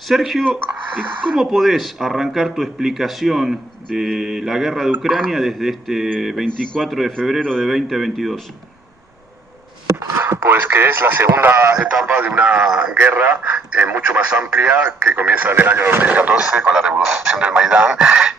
Sergio, ¿cómo podés arrancar tu explicación de la guerra de Ucrania desde este 24 de febrero de 2022? Pues que es la segunda etapa de una guerra mucho más amplia que comienza en el año 2014 con la revolución del Maidán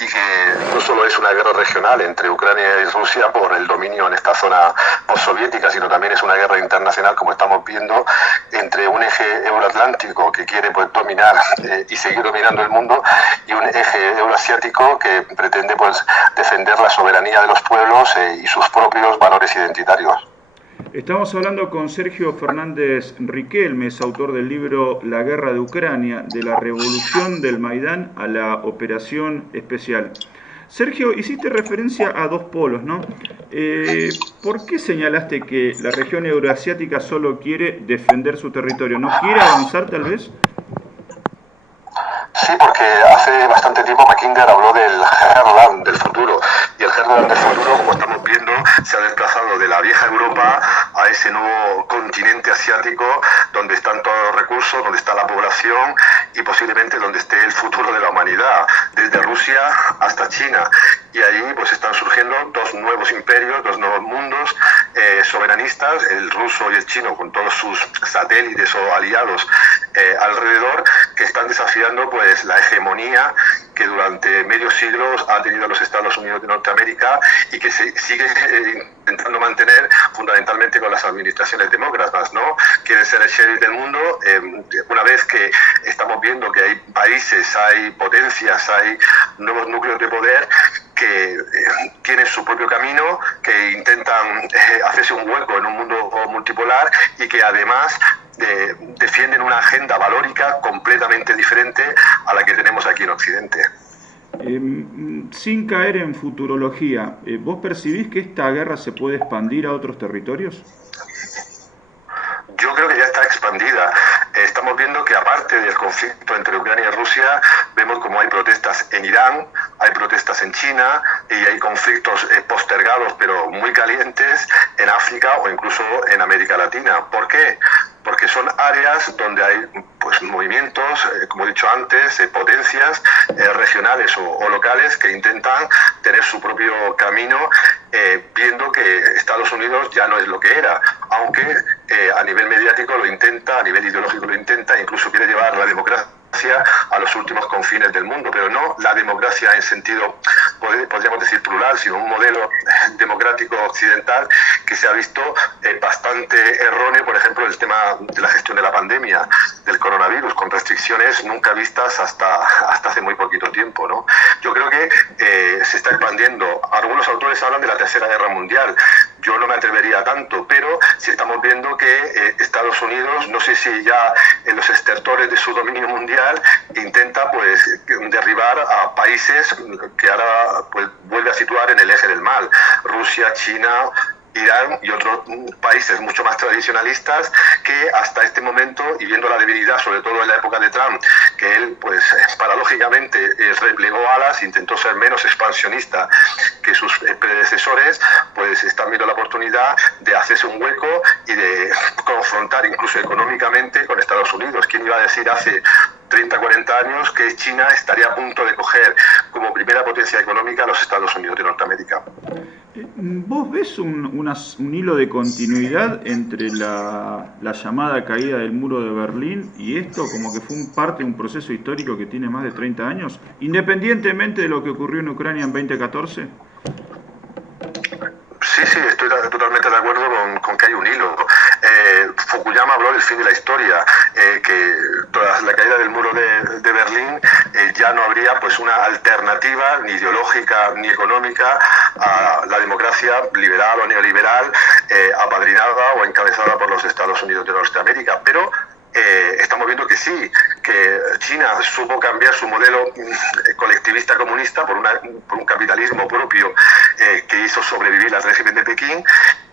y que no solo es una guerra regional entre Ucrania y Rusia por el dominio en esta zona postsoviética, sino también es una guerra internacional, como estamos viendo, entre un eje euroatlántico que quiere pues dominar y seguir dominando el mundo y un eje euroasiático que pretende pues defender la soberanía de los pueblos y sus propios valores identitarios. Estamos hablando con Sergio Fernández Riquelme, es autor del libro La guerra de Ucrania, de la revolución del Maidán a la operación especial. Sergio, hiciste referencia a dos polos, ¿no? ¿Por qué señalaste que la región euroasiática solo quiere defender su territorio? ¿No quiere avanzar tal vez? Sí, porque hace bastante tiempo Mackinder habló del Herland del futuro. Y el Herland del futuro, como estamos viendo, se ha desplazado de la vieja Europa a ese nuevo continente asiático donde están todos los recursos, donde está la población y posiblemente donde esté el futuro de la humanidad, desde Rusia hasta China. Y ahí pues están surgiendo dos nuevos imperios, dos nuevos mundos soberanistas, el ruso y el chino con todos sus satélites o aliados alrededor, que están desafiando pues la hegemonía que durante medio siglo ha tenido los Estados Unidos de Norteamérica y que se sigue intentando mantener fundamentalmente con las administraciones demócratas, ¿no? Quieren ser el sheriff del mundo. Una vez que estamos viendo que hay países, hay potencias, hay nuevos núcleos de poder que tienen su propio camino, que intentan hacerse un hueco en un mundo multipolar y que además defienden una agenda valórica completamente diferente a la que tenemos aquí en Occidente. Sin caer en futurología, ¿vos percibís que esta guerra se puede expandir a otros territorios? Yo creo que ya está expandida. Estamos viendo que aparte del conflicto entre Ucrania y Rusia, vemos como hay protestas en Irán, hay protestas en China y hay conflictos postergados pero muy calientes en África o incluso en América Latina. ¿Por qué? Porque son áreas donde hay pues movimientos, como he dicho antes, potencias regionales o locales que intentan tener su propio camino, viendo que Estados Unidos ya no es lo que era, aunque a nivel mediático lo intenta, a nivel ideológico lo intenta, incluso quiere llevar la democracia a los últimos confines del mundo, pero no la democracia en sentido, podríamos decir, plural, sino un modelo democrático occidental que se ha visto bastante erróneo, por ejemplo, el tema de la gestión de la pandemia, del coronavirus, con restricciones nunca vistas hasta hace muy poquito tiempo, ¿no? Yo creo que se está expandiendo. Algunos autores hablan de la Tercera Guerra Mundial. Yo no me atrevería a tanto, pero si estamos viendo que Estados Unidos, no sé si ya en los estertores de su dominio mundial, intenta pues derribar a países que ahora pues vuelve a situar en el eje del mal. Rusia, China, Irán y otros países mucho más tradicionalistas que hasta este momento, y viendo la debilidad, sobre todo en la época de Trump, que él, pues paradójicamente, replegó alas, intentó ser menos expansionista que sus predecesores, pues están viendo la oportunidad de hacerse un hueco y de confrontar incluso económicamente con Estados Unidos. ¿Quién iba a decir hace 30, 40 años que China estaría a punto de coger como primera potencia económica a los Estados Unidos de Norteamérica? ¿Vos ves un hilo de continuidad entre la llamada caída del muro de Berlín y esto, como que fue parte de un proceso histórico que tiene más de 30 años, independientemente de lo que ocurrió en Ucrania en 2014? Sí, estoy totalmente de acuerdo con que hay un hilo. Fukuyama habló del fin de la historia, que tras la caída del muro de Berlín ya no habría pues una alternativa ni ideológica ni económica a la democracia liberal o neoliberal apadrinada o encabezada por los Estados Unidos de Norteamérica. Pero estamos viendo que sí, que China supo cambiar su modelo colectivista comunista por un capitalismo propio que hizo sobrevivir al régimen de Pekín,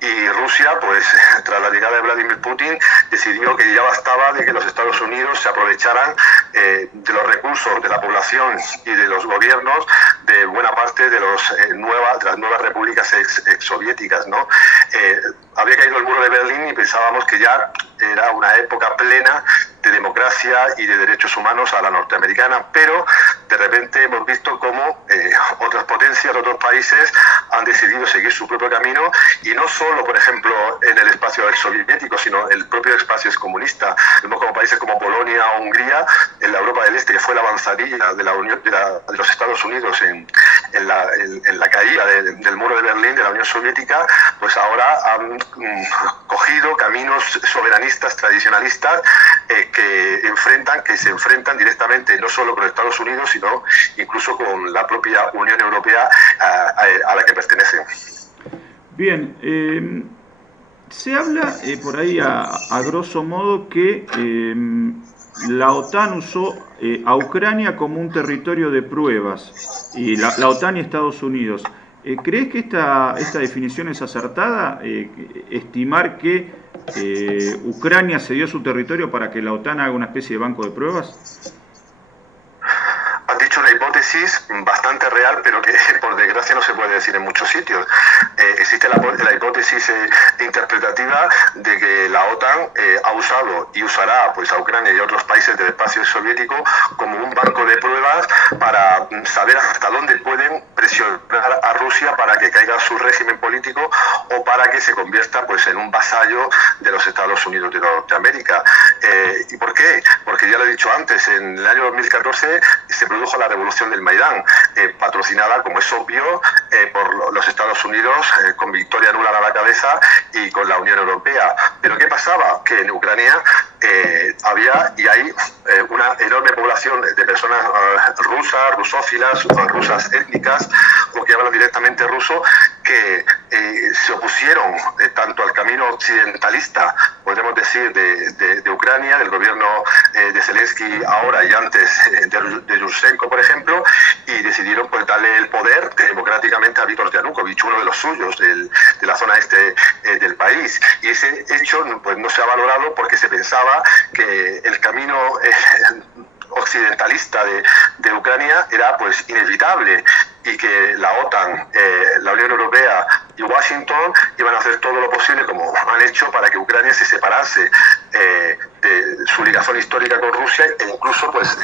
y Rusia, pues tras la llegada de Vladimir Putin, decidió que ya bastaba de que los Estados Unidos se aprovecharan de los recursos de la población y de los gobiernos de buena parte de las nuevas repúblicas ex-soviéticas, ¿no? Había caído el muro de Berlín y pensábamos que ya era una época plena democracia y de derechos humanos a la norteamericana, pero de repente hemos visto cómo otras potencias, otros países han decidido seguir su propio camino, y no solo, por ejemplo, en el espacio exsoviético, sino el propio espacio excomunista. Vemos como países como Polonia o Hungría, en la Europa del Este, que fue la avanzadilla de los Estados Unidos en la caída del muro de Berlín, de la Unión Soviética, pues ahora han cogido caminos soberanistas, tradicionalistas, que se enfrentan directamente no solo con Estados Unidos, sino incluso con la propia Unión Europea a la que pertenecen. Bien, se habla por ahí a grosso modo que la OTAN usó a Ucrania como un territorio de pruebas, y la OTAN y Estados Unidos. ¿Crees que esta definición es acertada? ¿Estimar que Ucrania cedió su territorio para que la OTAN haga una especie de banco de pruebas? Han dicho una hipótesis bastante real, pero que por desgracia no se puede decir en muchos sitios. Existe la hipótesis interpretativa de que la OTAN ha usado y usará pues a Ucrania y a otros países del espacio soviético como un banco de pruebas para saber hasta dónde pueden presionar a Rusia para que caiga su régimen político, o para que se convierta pues en un vasallo de los Estados Unidos de Norteamérica. ¿Y por qué? Porque ya lo he dicho antes, en el año 2014 se produjo la revolución del Maidán, patrocinada, como es obvio, por los Estados Unidos, con Victoria Nuland a la cabeza, y con la Unión Europea. Pero ¿qué pasaba? Que en Ucrania había y hay una enorme población de personas rusas, rusófilas, rusas étnicas, o que hablan directamente ruso, que se opusieron tanto al camino occidentalista, podemos decir, de Ucrania, del gobierno de Zelensky ahora y antes de Yushchenko, por ejemplo, y decidieron pues darle el poder democráticamente a Viktor Yanukovych, uno de los suyos de la zona este del país. Y ese hecho pues no se ha valorado, porque se pensaba que el camino occidentalista de Ucrania era pues inevitable, y que la OTAN, la Unión Europea y Washington iban a hacer todo lo posible, como han hecho, para que Ucrania se separase de su ligación histórica con Rusia, e incluso pues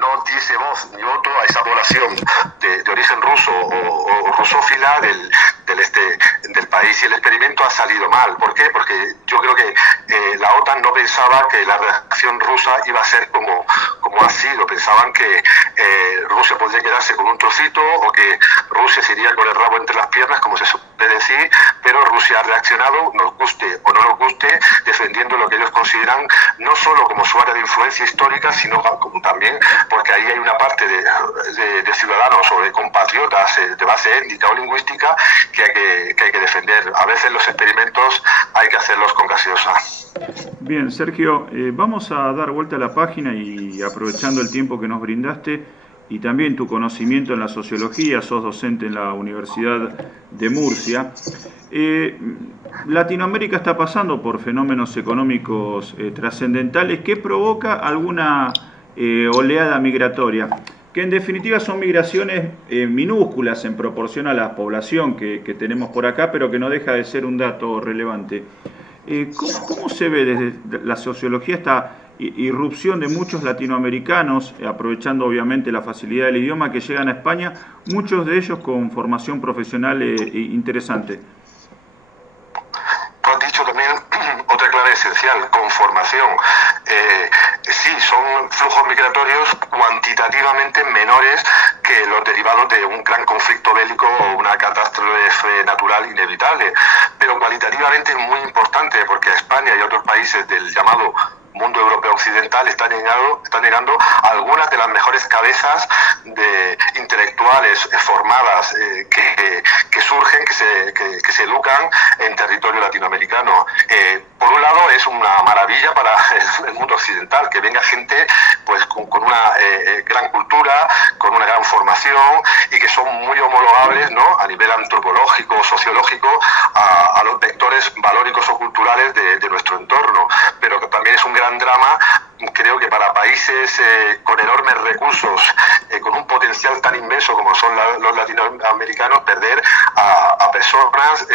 no diese voz ni voto a esa población de origen ruso o rusófila del este del país. Y el experimento ha salido mal. ¿Por qué? Porque yo creo que la OTAN no pensaba que la reacción rusa iba a ser como ha sido. Pensaban que Rusia podría quedarse con un trocito, o que Rusia se iría con el rabo entre las piernas, como se suele decir, pero Rusia ha reaccionado, nos guste o no nos guste, defendiendo lo que ellos consideran no solo como su área de influencia histórica, sino como también porque ahí hay una parte de ciudadanos o de compatriotas de base étnica o lingüística que hay que defender. A veces los experimentos hay que hacerlos con gaseosa. Bien, Sergio, vamos a dar vuelta a la página, y aprovechando el tiempo que nos brindaste y también tu conocimiento en la sociología, sos docente en la Universidad de Murcia. Latinoamérica está pasando por fenómenos económicos trascendentales que provoca alguna oleada migratoria, que en definitiva son migraciones minúsculas en proporción a la población que tenemos por acá, pero que no deja de ser un dato relevante. ¿Cómo se ve desde la sociología esta irrupción de muchos latinoamericanos, aprovechando obviamente la facilidad del idioma, que llegan a España, muchos de ellos con formación profesional interesante? Tú has dicho también otra clave esencial, con formación. Sí, son flujos migratorios cuantitativamente menores que los derivados de un gran conflicto bélico o una catástrofe natural inevitable, pero cualitativamente es muy importante, porque España y otros países del llamado mundo europeo occidental están llegando algunas de las mejores cabezas de intelectuales formadas que surgen, que se educan en territorio latinoamericano. Por un lado es una maravilla para el mundo occidental que venga gente pues con una gran cultura, con una gran formación, y que son muy homologables, ¿no?, a nivel antropológico o sociológico a los vectores valóricos o culturales de nuestro entorno. Pero que también es un gran drama, creo que para para países con enormes recursos, con un potencial tan inmenso como son los latinoamericanos, perder a personas,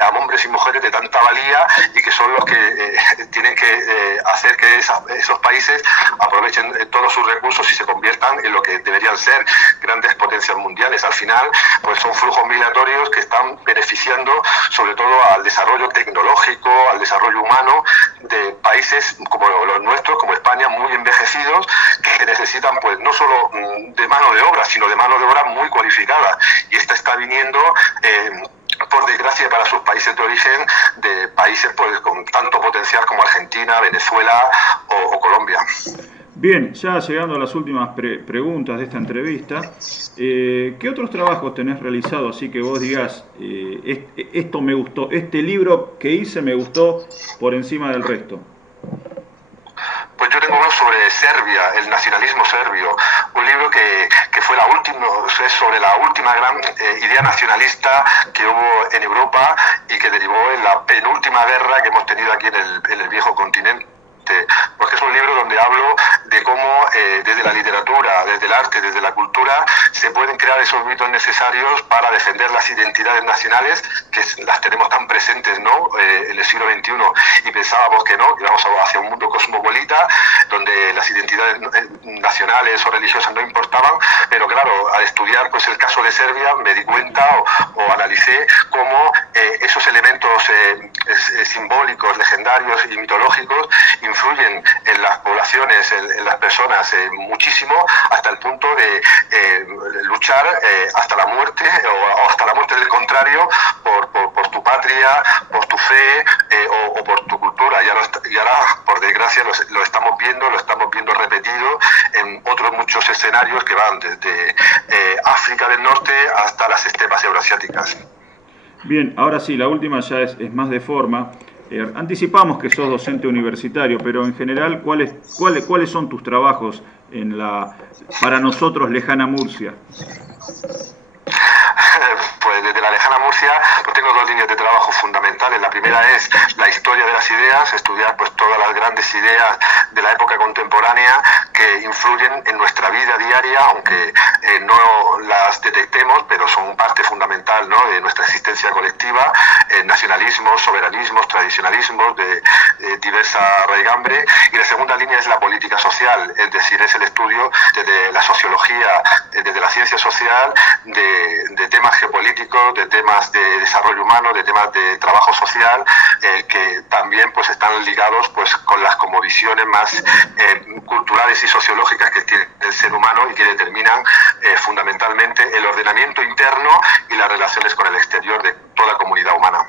a hombres y mujeres de tanta valía, y que son los que tienen que hacer que esos países aprovechen todos sus recursos y se conviertan en lo que deberían ser grandes potencias mundiales. Al final, pues son flujos migratorios que están beneficiando sobre todo al desarrollo tecnológico, al desarrollo humano de países como los nuestros, como España, muy envejecidos, que necesitan pues no solo de mano de obra, sino de mano de obra muy cualificada. Y esta está viniendo por desgracia para sus países de origen, de países pues con tanto potencial como Argentina, Venezuela o Colombia. Bien, ya llegando a las últimas preguntas de esta entrevista, ¿qué otros trabajos tenés realizado? Así que vos digas, esto me gustó, este libro que hice me gustó por encima del resto. Pues yo tengo uno sobre Serbia, el nacionalismo serbio, un libro que fue es sobre la última gran idea nacionalista que hubo en Europa y que derivó en la penúltima guerra que hemos tenido aquí en el viejo continente. Porque es un libro donde hablo de cómo desde la literatura, desde el arte, desde la cultura, se pueden crear esos mitos necesarios para defender las identidades nacionales, que las tenemos tan presentes, ¿no?, en el siglo XXI, y pensábamos que no, que íbamos hacia un mundo cosmopolita, donde las identidades nacionales o religiosas no importaban, pero claro, al estudiar pues el caso de Serbia me di cuenta o analicé cómo esos elementos simbólicos, legendarios y mitológicos influyen en las poblaciones, en las personas muchísimo, hasta el punto de luchar hasta la muerte o hasta la muerte del contrario por tu patria, por tu fe o por tu cultura. Y ahora, por desgracia, lo estamos viendo repetido en otros muchos escenarios que van desde África del Norte hasta las estepas euroasiáticas. Bien, ahora sí, la última ya es más de forma. Anticipamos que sos docente universitario, pero en general, ¿cuáles son tus trabajos en la, para nosotros, lejana Murcia? Pues desde la lejana Murcia pues tengo dos líneas de trabajo fundamentales. La primera es la historia de las ideas, estudiar pues todas las grandes ideas de la época contemporánea que influyen en nuestra vida diaria, aunque no las detectemos, pero son parte fundamental, ¿no?, de nuestra existencia colectiva. Nacionalismos, soberanismos, tradicionalismos de diversa raigambre. Y la segunda línea es la política social, es decir, es el estudio desde la sociología, desde la ciencia social, de temas geopolíticos, de temas de desarrollo humano, de temas de trabajo social, que también pues están ligados pues con las cosmovisiones más culturales y sociológicas que tiene el ser humano y que determinan fundamentalmente el ordenamiento interno y las relaciones con el exterior de toda comunidad humana.